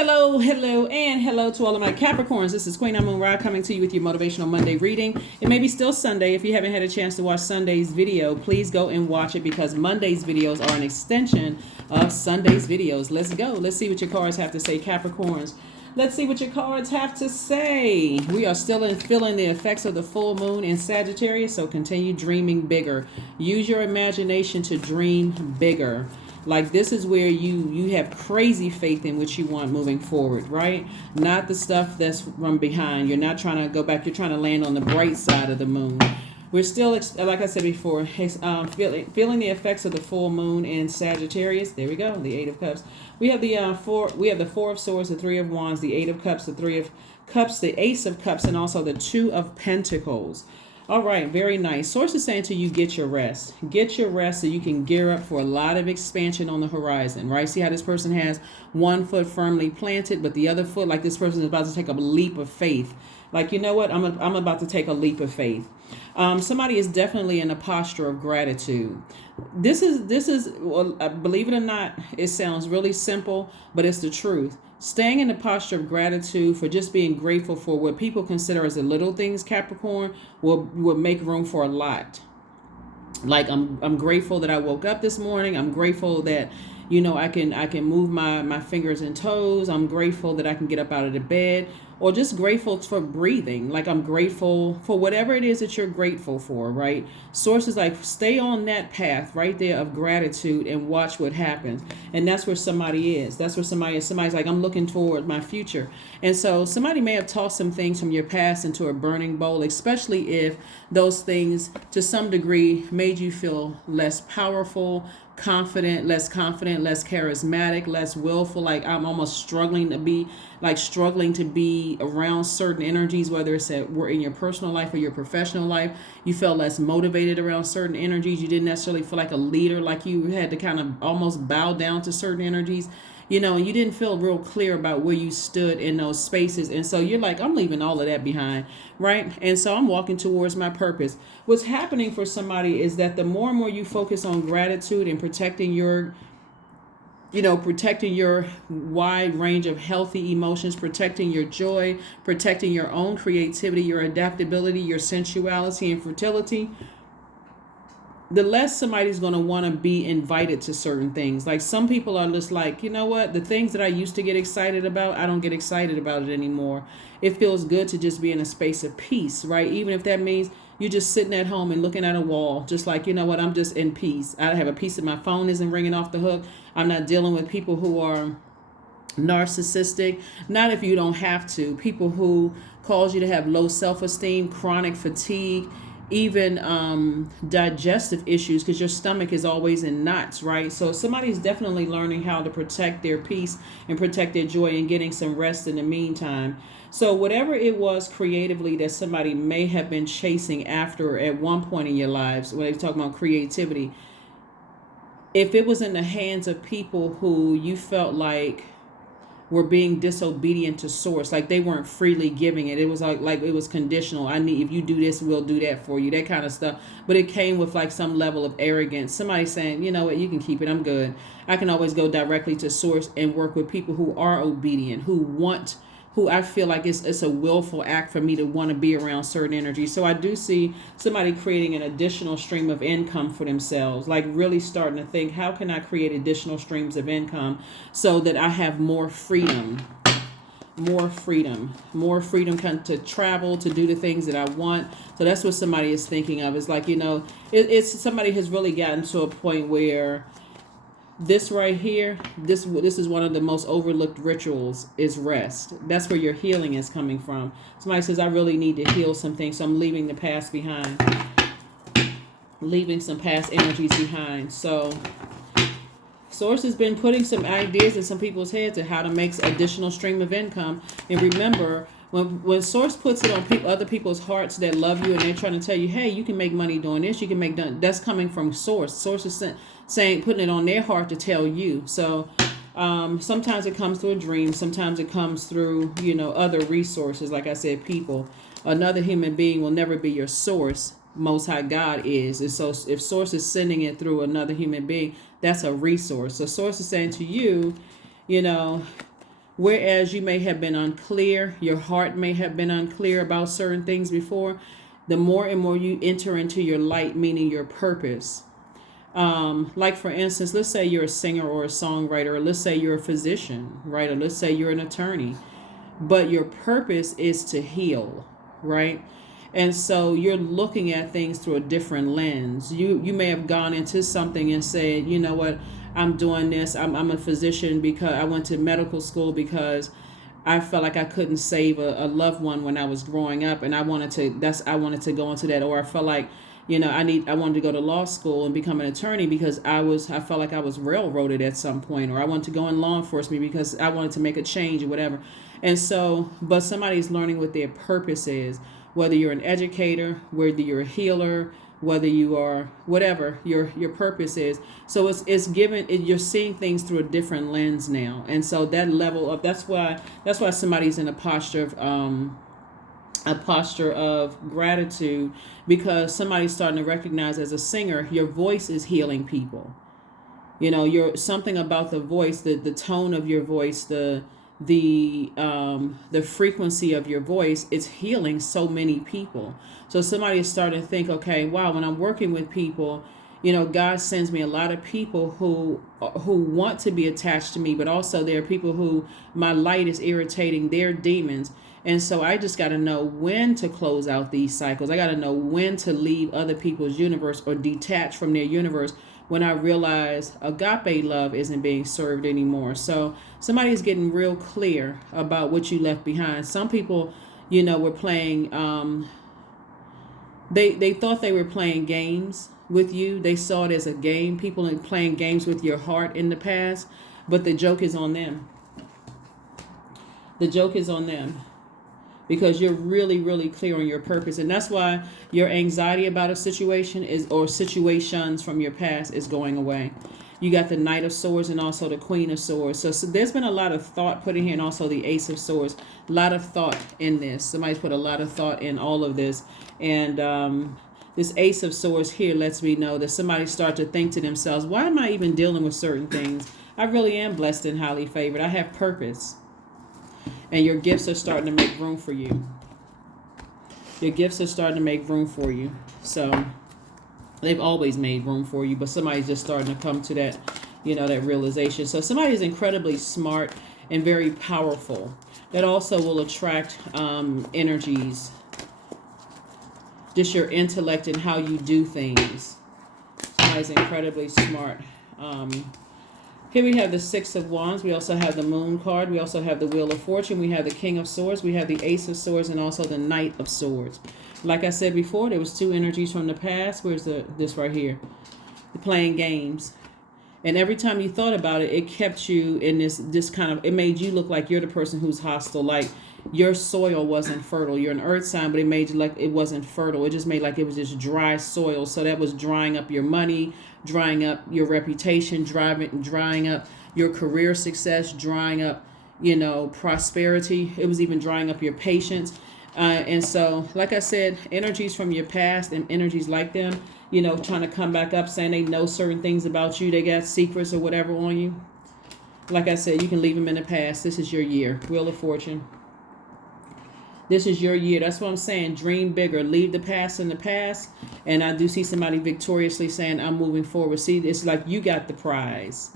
And hello to all of my Capricorns. This is Queen Amun Ra coming to you with your Motivational Monday reading. It may be still Sunday. If you haven't had a chance to watch Sunday's video, please go and watch it because Monday's videos are an extension of Sunday's videos. Let's go. Let's see what your cards have to say, Capricorns. Let's see what your cards have to say. We are still feeling the effects of the full moon in Sagittarius, so continue dreaming bigger. Use your imagination to dream bigger. Like this is where you have crazy faith in what you want moving forward, right? Not the stuff that's from behind. You're not trying to go back. You're trying to land on the bright side of the moon. We're still, like I said before, feeling the effects of the full moon in Sagittarius. There we go, the Eight of Cups. We have the Four of Swords, the Three of Wands, the Eight of Cups, the Three of Cups, the Ace of Cups, and also the Two of Pentacles. All right, very nice. Source is saying to you, get your rest. Get your rest so you can gear up for a lot of expansion on the horizon, right? See how this person has one foot firmly planted, but the other foot, like this person is about to take a leap of faith. Like, you know what? I'm about to take a leap of faith. Somebody is definitely in a posture of gratitude. This is, well, believe it or not, it sounds really simple, but it's the truth. Staying in the posture of gratitude for just being grateful for what people consider as the little things, Capricorn, will make room for a lot. Like I'm grateful that I woke up this morning. I'm grateful that, you know, I can move my fingers and toes. I'm grateful that I can get up out of the bed, or just grateful for breathing. Like I'm grateful for whatever it is that you're grateful for, right? Sources like stay on that path right there of gratitude and watch what happens. And that's where somebody is. That's where somebody is. Somebody's like, I'm looking toward my future. And so somebody may have tossed some things from your past into a burning bowl, especially if those things to some degree made you feel less powerful, less confident, less charismatic, less willful. Like I'm almost struggling to be around certain energies, whether it's in your personal life or your professional life. You felt less motivated around certain energies. You didn't necessarily feel like a leader, like you had to kind of almost bow down to certain energies, you know, and you didn't feel real clear about where you stood in those spaces. And so you're like, I'm leaving all of that behind, right? And so I'm walking towards my purpose. What's happening for somebody is that the more and more you focus on gratitude and protecting your wide range of healthy emotions, protecting your joy, protecting your own creativity, your adaptability, your sensuality and fertility, the less somebody's going to want to be invited to certain things. Like some people are just like, you know what, the things that I used to get excited about, I don't get excited about it anymore. It feels good to just be in a space of peace, right? Even if that means you're just sitting at home and looking at a wall, just like, you know what, I'm just in peace. I have a peace that my phone isn't ringing off the hook. I'm not dealing with people who are narcissistic. Not if you don't have to. People who cause you to have low self-esteem, chronic fatigue, even digestive issues, because your stomach is always in knots, right? So somebody's definitely learning how to protect their peace and protect their joy and getting some rest in the meantime. So whatever it was creatively that somebody may have been chasing after at one point in your lives, when they talk about creativity, if it was in the hands of people who you felt like were being disobedient to source, like they weren't freely giving it. It was like it was conditional. If you do this, we'll do that for you, that kind of stuff. But it came with like some level of arrogance. Somebody saying, you know what, you can keep it. I'm good. I can always go directly to source and work with people who are obedient, who I feel like it's a willful act for me to want to be around certain energy. So I do see somebody creating an additional stream of income for themselves, like really starting to think, how can I create additional streams of income so that I have more freedom to travel, to do the things that I want. So that's what somebody is thinking of. It's like, you know, it's somebody has really gotten to a point where this right here, this is one of the most overlooked rituals, is rest. That's where your healing is coming from. Somebody says, I really need to heal some things, so I'm leaving the past behind. Leaving some past energies behind. So Source has been putting some ideas in some people's heads of how to make additional stream of income. And remember, when Source puts it on other people's hearts that love you and they're trying to tell you, hey, you can make money doing this, you can make done. That's coming from Source. Source is saying, putting it on their heart to tell you. So sometimes it comes through a dream. Sometimes it comes through, you know, other resources. Like I said, people. Another human being will never be your source. Most High God is. And so if Source is sending it through another human being, that's a resource. So Source is saying to you, you know, Whereas you may have been unclear, your heart may have been unclear about certain things before, the more and more you enter into your light, meaning your purpose. Like for instance, let's say you're a singer or a songwriter, or let's say you're a physician, right? Or let's say you're an attorney, but your purpose is to heal, right? And so you're looking at things through a different lens. You may have gone into something and said, you know what, I'm doing this. I'm a physician because I went to medical school because I felt like I couldn't save a loved one when I was growing up, and I wanted to go into that. Or I felt like, I wanted to go to law school and become an attorney because I felt like I was railroaded at some point, or I wanted to go in law enforcement because I wanted to make a change or whatever. And so, but somebody's learning what their purpose is, whether you're an educator, whether you're a healer, whether you are whatever your purpose is. So you're seeing things through a different lens now. And so that level of, that's why somebody's in a posture of gratitude, because somebody's starting to recognize, as a singer, your voice is healing people. You're something about the voice, the tone of your voice, the frequency of your voice is healing so many people. So somebody is starting to think, okay, wow, when I'm working with people, God sends me a lot of people who want to be attached to me, but also there are people who my light is irritating their demons. And so I just got to know when to close out these cycles. I got to know when to leave other people's universe or detach from their universe when I realize agape love isn't being served anymore. So somebody's getting real clear about what you left behind. Some people, were playing, they thought they were playing games with you. They saw it as a game. People are playing games with your heart in the past, but the joke is on them. The joke is on them. Because you're really, really clear on your purpose. And that's why your anxiety about a situation or situations from your past is going away. You got the Knight of Swords and also the Queen of Swords. So there's been a lot of thought put in here, and also the Ace of Swords. A lot of thought in this. Somebody's put a lot of thought in all of this. And this Ace of Swords here lets me know that somebody start to think to themselves, why am I even dealing with certain things? I really am blessed and highly favored. I have purpose. And your gifts are starting to make room for you. Your gifts are starting to make room for you. So they've always made room for you, but somebody's just starting to come to that, that realization. So somebody is incredibly smart and very powerful. That also will attract energies. Just your intellect and how you do things. Somebody's incredibly smart. Here we have the Six of Wands. We also have the Moon card. We also have the Wheel of Fortune. We have the King of Swords. We have the Ace of Swords and also the Knight of Swords. Like I said before, there was two energies from the past. Where's this right here? The playing games. And every time you thought about it, it kept you in this kind of, it made you look like you're the person who's hostile. Like your soil wasn't fertile. You're an earth sign, but it made you like it wasn't fertile. It just made like it was just dry soil. So that was drying up your money, drying up your reputation, drying up your career success, drying up, prosperity. It was even drying up your patience. And so, like I said, energies from your past and energies like them, trying to come back up, saying they know certain things about you. They got secrets or whatever on you. Like I said, you can leave them in the past. This is your year. Wheel of Fortune. This is your year. That's what I'm saying. Dream bigger. Leave the past in the past. And I do see somebody victoriously saying, I'm moving forward. See, it's like you got the prize.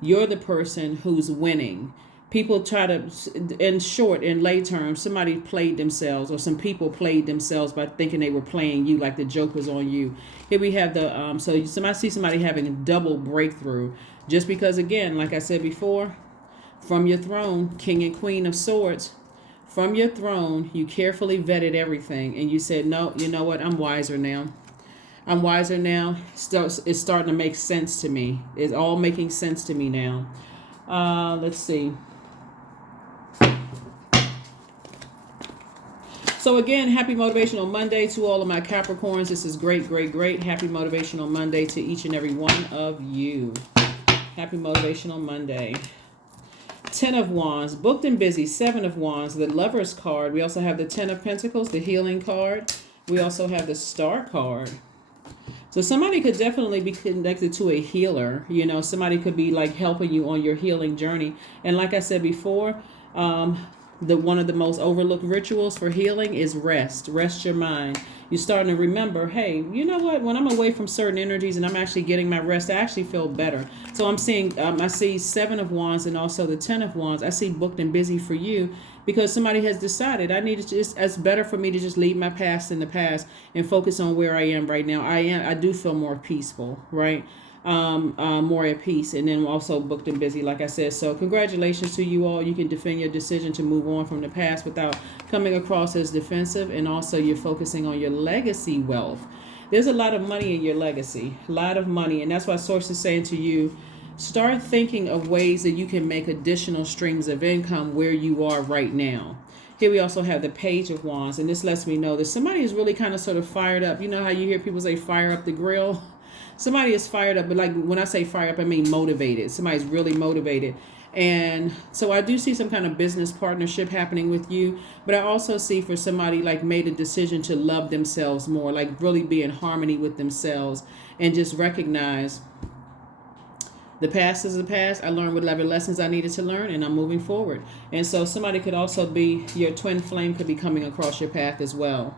You're the person who's winning. People try to, in lay terms, somebody played themselves, or some people played themselves by thinking they were playing you, like the joke was on you. Here we have the, so I see somebody having a double breakthrough. Just because, again, like I said before, from your throne, King and Queen of Swords, from your throne, you carefully vetted everything, and you said, no, you know what, I'm wiser now. I'm wiser now. It's starting to make sense to me. It's all making sense to me now. Let's see. So again, happy Motivational Monday to all of my Capricorns. This is great, great, great. Happy Motivational Monday to each and every one of you. Happy Motivational Monday. 10 of Wands, booked and busy. 7 of Wands, the Lover's card. We also have the 10 of Pentacles, the Healing card. We also have the Star card. So somebody could definitely be connected to a healer. Somebody could be like helping you on your healing journey. And like I said before, One of the most overlooked rituals for healing is rest. Rest your mind. You're starting to remember, hey, you know what? When I'm away from certain energies and I'm actually getting my rest, I actually feel better. So I'm seeing, I see 7 of Wands and also the 10 of Wands. I see booked and busy for you because somebody has decided I need to just, it's better for me to just leave my past in the past and focus on where I am right now. I do feel more peaceful, right? More at peace, and then also booked and busy, like I said. So congratulations to you all. You can defend your decision to move on from the past without coming across as defensive, and also you're focusing on your legacy wealth. There's a lot of money in your legacy, a lot of money, and that's why Source is saying to you, start thinking of ways that you can make additional streams of income where you are right now. Here we also have the Page of Wands, and this lets me know that somebody is really kind of sort of fired up. You know how you hear people say fire up the grill? Somebody is fired up, but like when I say fire up, I mean motivated. Somebody's really motivated. And so I do see some kind of business partnership happening with you, but I also see for somebody like made a decision to love themselves more, like really be in harmony with themselves and just recognize the past is the past. I learned whatever lessons I needed to learn, and I'm moving forward. And so somebody could also be, your twin flame could be coming across your path as well.